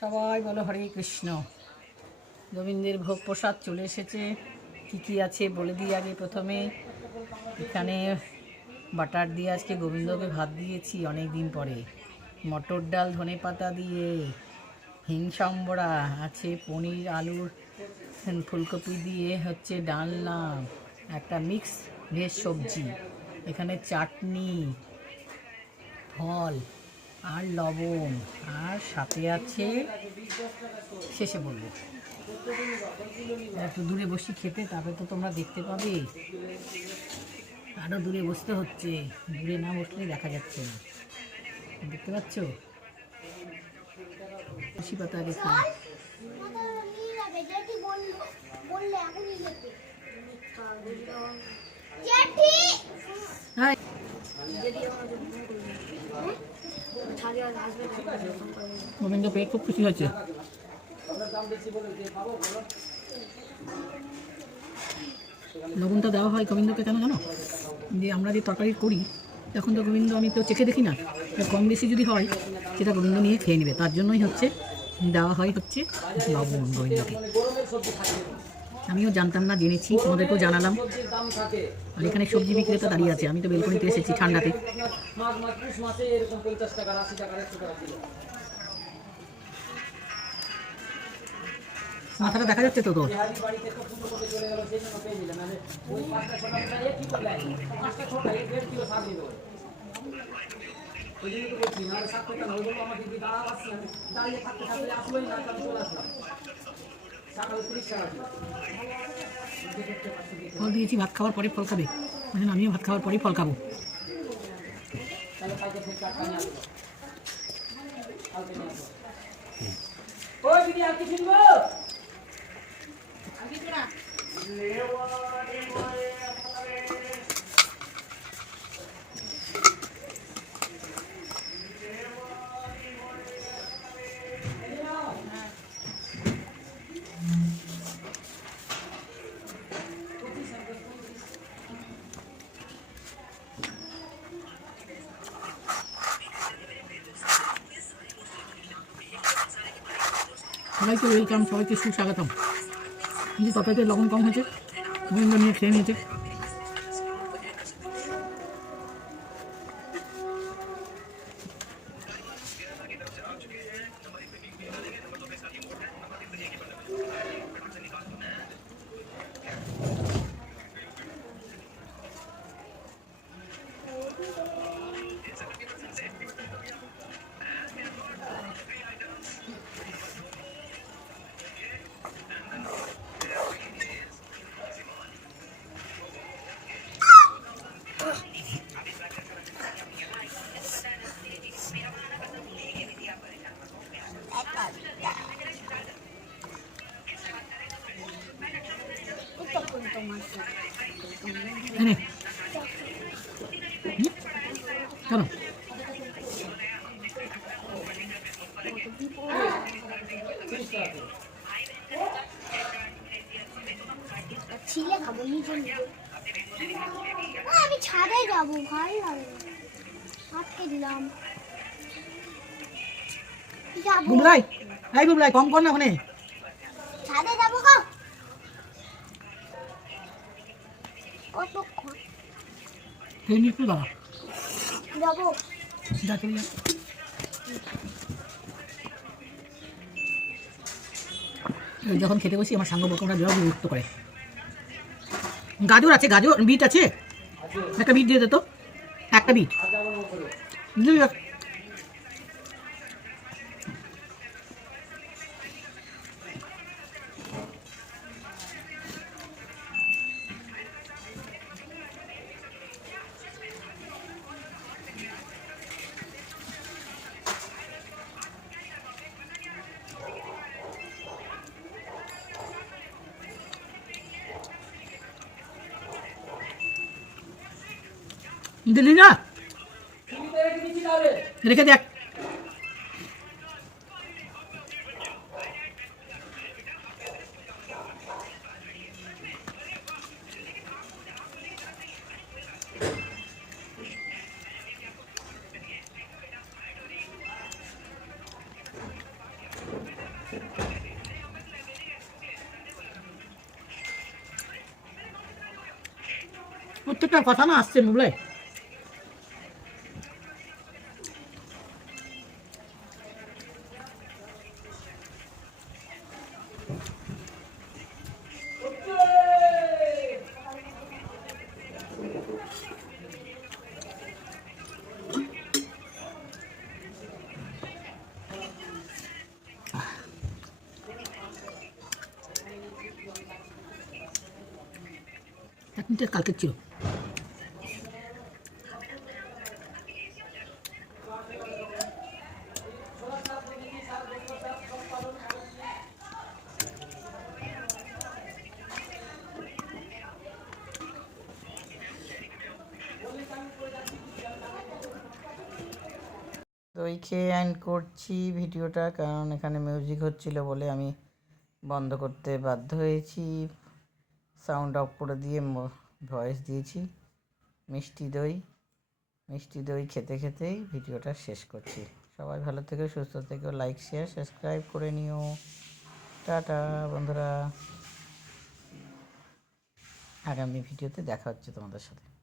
সবাই বলো হরে কৃষ্ণ। গোবিন্দের ভোগ প্রসাদ চলে এসেছে। কী কী আছে বলে দিই আগে। প্রথমে এখানে বাটার দিয়ে আজকে গোবিন্দকে ভাত দিয়েছি অনেক দিন পরে। মটর ডাল ধনে পাতা দিয়ে, হিং সম্বরা আছে, পনির আলুর ফুলকপি দিয়ে হচ্ছে ডালনা, একটা মিক্স ভেজ সবজি, এখানে চাটনি, ফল আর লবণ, আর সাথে আছে, শেষে বলবো। একটু দূরে বসি খেতে, তারপরে তো তোমরা দেখতে পাবে। আরও দূরে বসতে হচ্ছে, দূরে না বসলে দেখা যাচ্ছে না। দেখতে পাচ্ছ? খুশি পাতা রেখা গোবিন্দ পেয়ে খুব খুশি হয়েছে। লবণটা দেওয়া হয় গোবিন্দকে কেন জানো? যে আমরা যে তরকারি করি তখন তো গোবিন্দ, আমি তো চেখে দেখি না, কম বেশি যদি হয় সেটা গোবিন্দ নিয়ে খেয়ে নেবে, তার জন্যই হচ্ছে দেওয়া হয় হচ্ছে লবণ গোবিন্দকে। আমিও জানতাম না, জেনেছি, তোমাদেরকেও জানালাম। আর এখানে সবজি বিক্রেতা দাঁড়িয়ে আছে, আমি তো বেলকনিতে এসেছি ঠান্ডাতে। মাথাটা দেখা যাচ্ছে তো তোর? ফল দিয়েছি, ভাত খাওয়ার পরে ফল খাবে, আমিও ভাত খাওয়ার পরেই ফল খাবো। সবাইকে ওয়েলকাম, সবাইকে সুস্বাগতম। কিন্তু তরকারিতে লবণ কম হয়েছে, গোবিন্দ নিয়ে খেয়ে নিয়েছে। কেন ছিলে খাবো আমি ছাদে যাবো, ভালো লাগে আটকে দিলাম। বুবলাই, এই বুবলাই কম কর না, ওখানে ছাদে যাবো গো। কতক্ষণ খেয়ে নিয়ে একটু দাঁড়া, যাবো? যা চলে যা। যখন খেতে বসি আমার সাঙ্গ বকমরা বিরাট বিরক্ত করে। গাজর আছে, গাজর, বিট আছে, একটা বিট দিয়ে দে তো, একটা বিট দিলি না, রেখে দেখ। প্রত্যেকটা কথা না আসছে বুঝলে। চাটনিটা কালকে ছিল। দই খেয়ে অ্যান্ড করছি ভিডিওটা, কারণ এখানে মিউজিক হচ্ছিল বলে আমি বন্ধ করতে বাধ্য হয়েছি। সাউন্ড অফ করে দিয়ে ভয়েস দিয়েছি। মিষ্টি দই খেতে খেতেই ভিডিওটা শেষ করছি। সবাই ভালো থেকো, সুস্থ থেকো, লাইক শেয়ার সাবস্ক্রাইব করে নিও। টাটা বন্ধুরা, আগামী ভিডিওতে দেখা হচ্ছে তোমাদের সাথে।